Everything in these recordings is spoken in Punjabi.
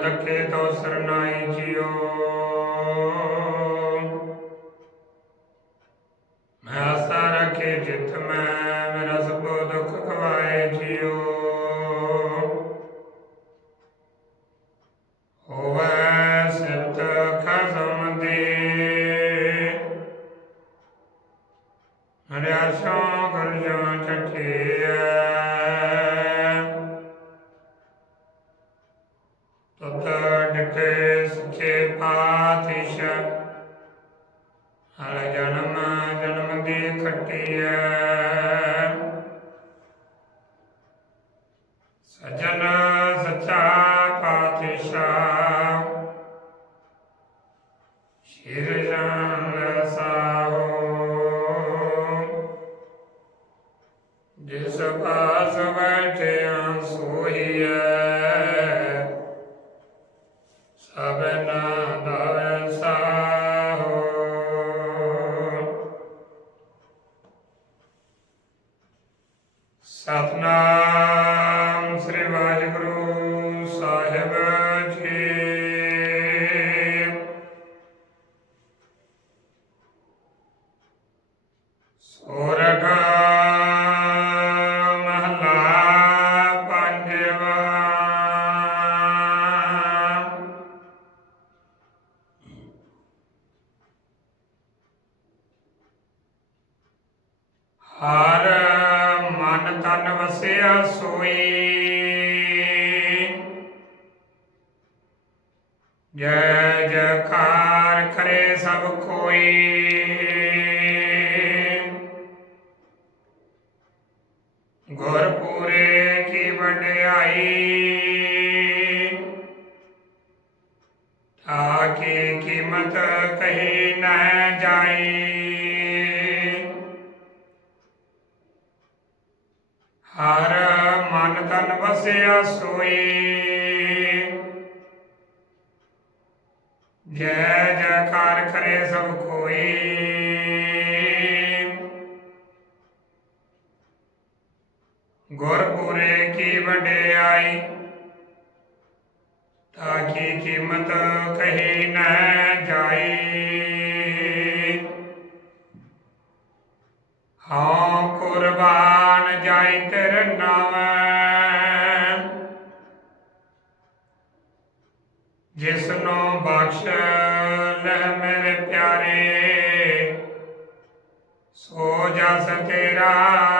ਰਖੇ ਤੋ ਸਰਨਾਈ ਜਿਉ ਮੈਂ ਆਸਾ ਰਖੇ ਜਿਤ ਮੈਂ ਮੇਰਾ ਸਭ ਦੁੱਖ ਖਵਾਏ ਜਿਉ ਹੋਵੇ ਸਿਤ ਖਸਮ ਦੇ। ਹਰਿਆ ਸੋ ਗੁਰ ਜੋ ਚਠੇ ਤਤ ਡਿਠੇ ਸਚੇ ਪਾਤਿਸ਼ਾਹ ਹਰ ਜਨਮ ਜਨਮ ਦੀ ਖਟੀਐ ਸਜਣ ਸਚਾ ਪਾਤਸ਼ਾਹ ਸ਼ਿਰ ਜਨ ਸਾਹੋ ਜਿਸ ਪਾਸ ਬੈਠਿਆ ਸੋਹੀਐ ਸਤਨਾਮ ਸ੍ਰੀ ਵਾਹਿਗੁਰੂ ਸਾਹਿਬ ਜੀ। ਸੋਰਠ ਮਹਲਾ ਪੰਜਵਾ। ਹਰ ਤਨ ਵਸਿਆ ਸੋਈ। ਜੈ ਜੈਕਾਰ ਕਰੇ ਸਭ ਕੋਈ ਗੁਰਪੂਰੇ ਕੀ ਵਡਿਆਈ। ਤਾਕੇ ਕੀਮਤ ਕਹੀ ਹਰ ਮਨ ਤਨ ਵਸਿਆ ਸੋਈ। ਜੈ ਜੈਕਾਰ ਕਰੇ ਸਭ ਕੋਈ। ਗੁਰਪੁਰੇ ਕੀ ਵਡਿਆਈ ਤਾਕੀ ਕੀਮਤ ਕਹੀ ਨਾ ਕੁਰਬਾਨ ਜਾਈ ਤੇਰੇ ਨਾਮ। ਜਿਸ ਨੂੰ ਬਖਸ਼ ਲੈ ਮੇਰੇ ਪਿਆਰੇ ਸੋ ਜਸ ਤੇਰਾ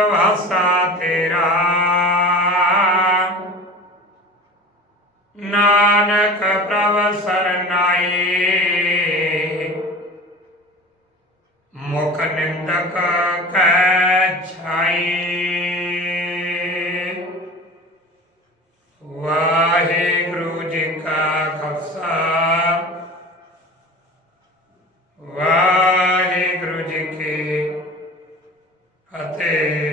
ਨਿੰਦਕ ਕੈ ਛਾਈ। ਵਾਹਿਗੁਰੂ ਜੀ ਕਾ ਖਾਲਸਾ। ਵਾਹਿਗੁਰੂ ਜੀ ਕੀ ਫਤਿਹ।